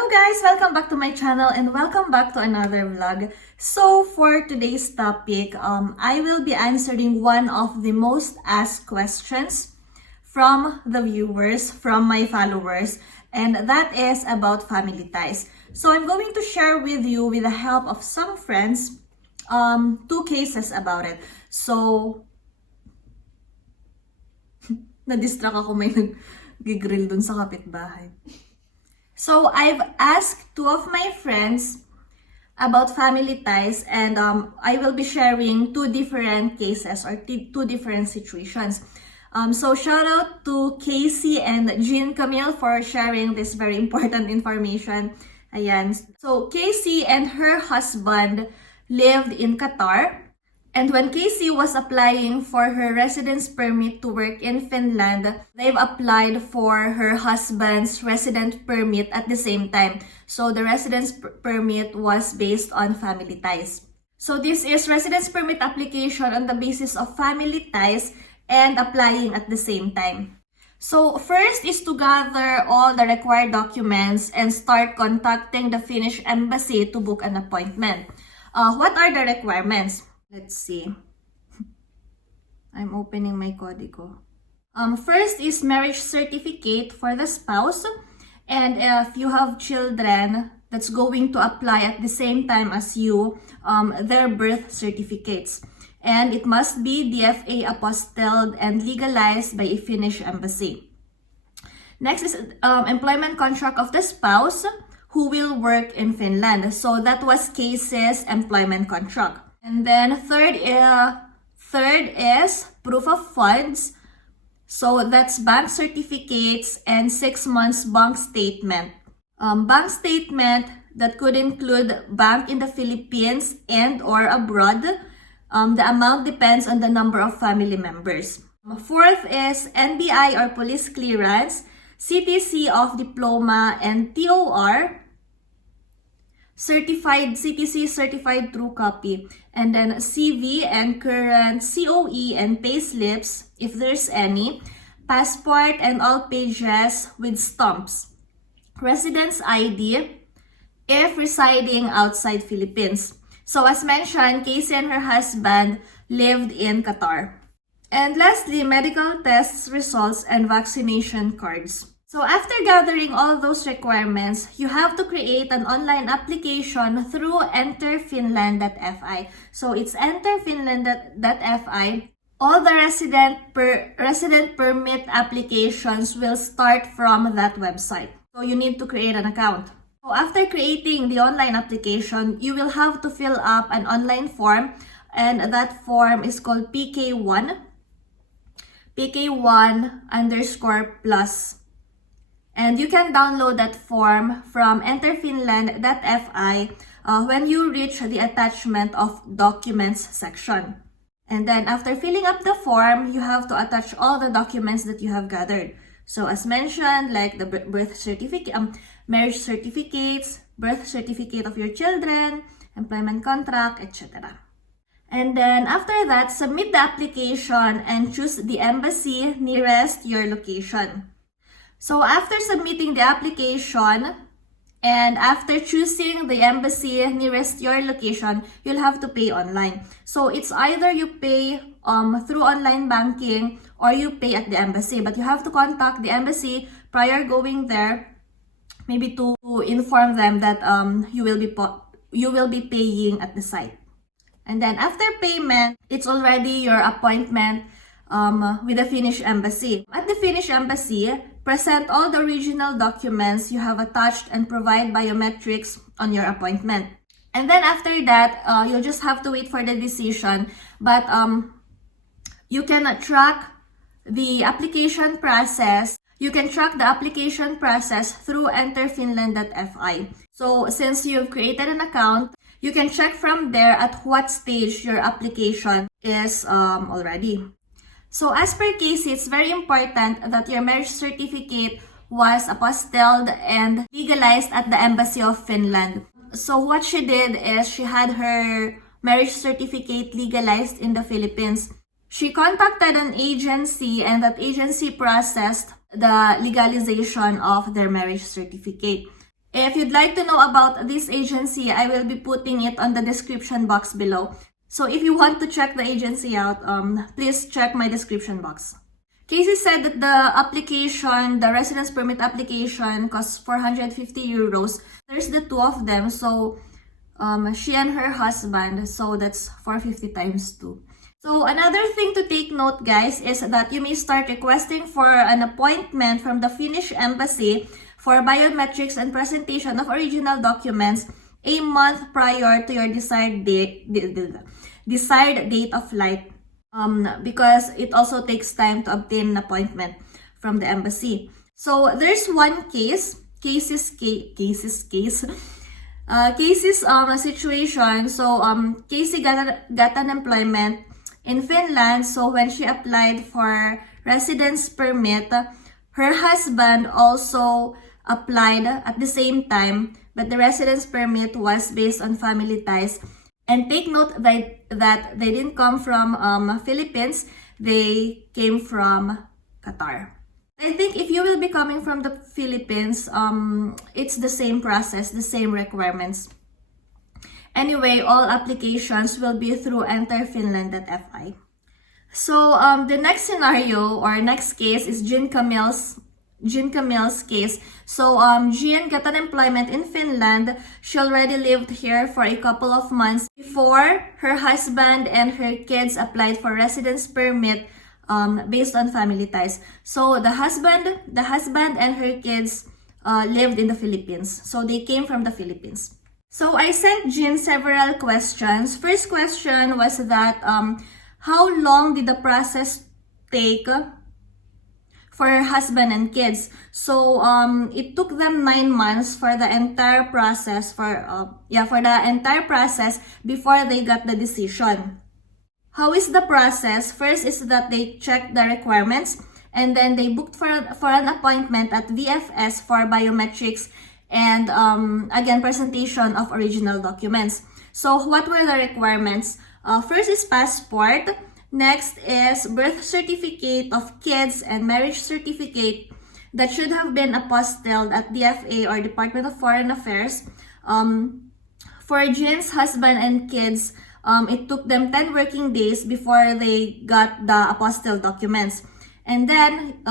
Hello guys! Welcome back to my channel and welcome back to another vlog. So for today's topic, I will be answering one of the most asked questions from the viewers, from my followers, and that is about family ties. So I'm going to share with you, with the help of some friends, two cases about it. So, na-distract ako, may nag-grill dun sa kapitbahay. So, I've asked two of my friends about family ties and I will be sharing two different cases or two different situations. So, shout out to Casey and Jean Camille for sharing this very important information. Ayan. So, Casey and her husband lived in Qatar. And when Casey was applying for her residence permit to work in Finland, they've applied for her husband's resident permit at the same time. So the residence permit was based on family ties. So this is residence permit application on the basis of family ties and applying at the same time. So first is to gather all the required documents and start contacting the Finnish embassy to book an appointment. What are the requirements? Let's see. I'm opening my código. First is marriage certificate for the spouse. And if you have children that's going to apply at the same time as you, their birth certificates. And it must be DFA apostilled and legalized by a Finnish embassy. Next is employment contract of the spouse who will work in Finland. So that was Casey's employment contract. And then third is proof of funds. So that's bank certificates and 6 months bank statement. Bank statement that could include bank in the Philippines and or abroad. The amount depends on the number of family members. Fourth is NBI or police clearance, CTC of diploma and TOR. Certified CTC certified true copy, and then CV and current COE and payslips if there's any, passport and all pages with stamps, residence ID if residing outside Philippines. So as mentioned, Casey and her husband lived in Qatar. And lastly, medical tests results and vaccination cards. So after gathering all those requirements, you have to create an online application through enterfinland.fi. So it's enterfinland.fi. All the resident permit applications will start from that website. So you need to create an account. So after creating the online application, you will have to fill up an online form, and that form is called PK1_plus. And you can download that form from enterfinland.fi when you reach the attachment of documents section. And then after filling up the form, you have to attach all the documents that you have gathered. So as mentioned, like the birth certificate, marriage certificates, birth certificate of your children, employment contract, etc. And then after that, submit the application and choose the embassy nearest your location. So after submitting the application and after choosing the embassy nearest your location, you'll have to pay online. So it's either you pay through online banking or you pay at the embassy. But you have to contact the embassy prior going there, maybe to inform them that you will be paying at the site. And then after payment, it's already your appointment with the Finnish embassy. At the Finnish embassy, present all the original documents you have attached and provide biometrics on your appointment. And then after that, you'll just have to wait for the decision. But you can track the application process. You can track the application process through enterfinland.fi. So since you've created an account, you can check from there at what stage your application is already. So as per Casey, it's very important that your marriage certificate was apostilled and legalized at the Embassy of Finland. So what she did is she had her marriage certificate legalized in the Philippines. She contacted an agency and that agency processed the legalization of their marriage certificate. If you'd like to know about this agency, I will be putting it on the description box below. So if you want to check the agency out, please check my description box. Casey said that the residence permit application costs 450 euros. There's the two of them, so she and her husband, so that's 450 times 2. So another thing to take note, guys, is that you may start requesting for an appointment from the Finnish embassy for biometrics and presentation of original documents a month prior to your desired date of flight, because it also takes time to obtain an appointment from the embassy. So there's one Casey's situation. So Casey got an employment in Finland. So when she applied for residence permit, her husband also applied at the same time, but the residence permit was based on family ties. And take note that they didn't come from Philippines, they came from Qatar. I think if you will be coming from the Philippines, it's the same process, the same requirements. Anyway, all applications will be through enterfinland.fi. So the next scenario or next case is Jean Camille's case. So Jean got an employment in Finland. She already lived here for a couple of months before her husband and her kids applied for residence permit based on family ties. So the husband and her kids lived in the Philippines. So they came from the Philippines. So I sent Jean several questions. First question was that how long did the process take for her husband and kids? So it took them 9 months for the entire process before they got the decision. How is the process? First is that they check the requirements, and then they booked for an appointment at VFS for biometrics and again presentation of original documents. So what were the requirements? First is passport. Next is birth certificate of kids and marriage certificate that should have been apostilled at DFA or Department of Foreign Affairs. For Jean's husband and kids, it took them 10 working days before they got the apostilled documents. And then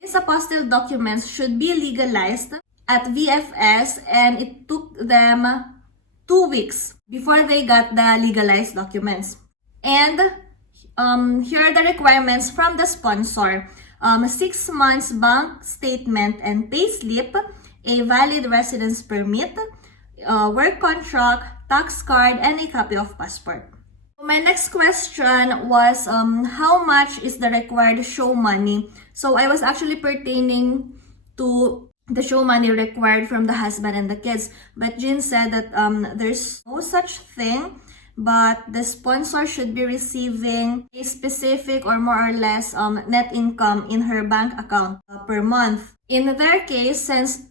these apostilled documents should be legalized at VFS, and it took them 2 weeks before they got the legalized documents. And here are the requirements from the sponsor. 6 months bank statement and payslip, a valid residence permit, work contract, tax card, and a copy of passport. My next question was how much is the required show money? So I was actually pertaining to the show money required from the husband and the kids. But Jean said that there's no such thing, but the sponsor should be receiving a specific or more or less net income in her bank account per month. In their case, since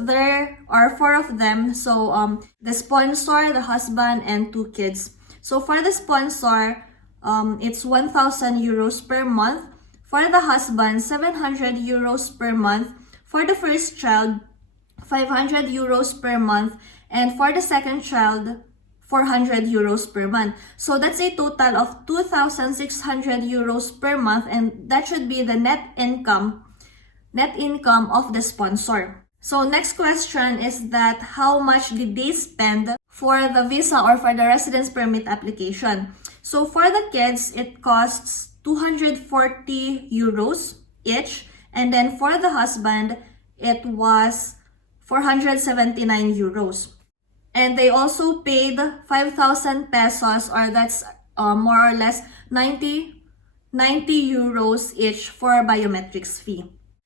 there are 4 of them, so the sponsor, the husband, and 2 kids. So for the sponsor, it's 1,000 euros per month. For the husband, 700 euros per month. For the first child, 500 euros per month. And for the second child, 400 euros per month. So that's a total of 2,600 euros per month, and that should be the net income of the sponsor. So next question is that how much did they spend for the visa or for the residence permit application? So for the kids, it costs 240 euros each, and then for the husband, it was 479 euros. And they also paid 5,000 pesos, or that's more or less 90 euros each for biometrics fee.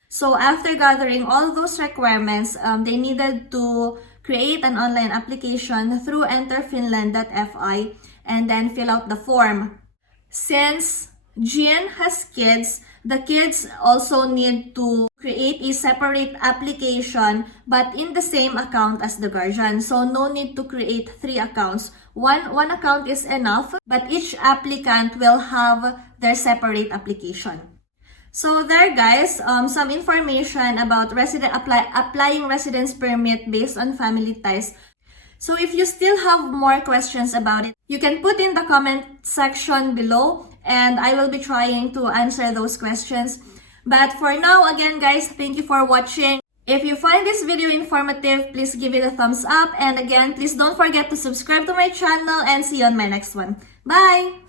So after gathering all those requirements, they needed to create an online application through enterfinland.fi and then fill out the form. Since Jean has kids, the kids also need to create a separate application but in the same account as the guardian. So no need to create 3 accounts. One account is enough, but each applicant will have their separate application. So there guys, some information about applying residence permit based on family ties. So if you still have more questions about it, you can put in the comment section below and I will be trying to answer those questions. But for now, again guys, thank you for watching. If you find this video informative, please give it a thumbs up. And again, please don't forget to subscribe to my channel and see you on my next one. Bye!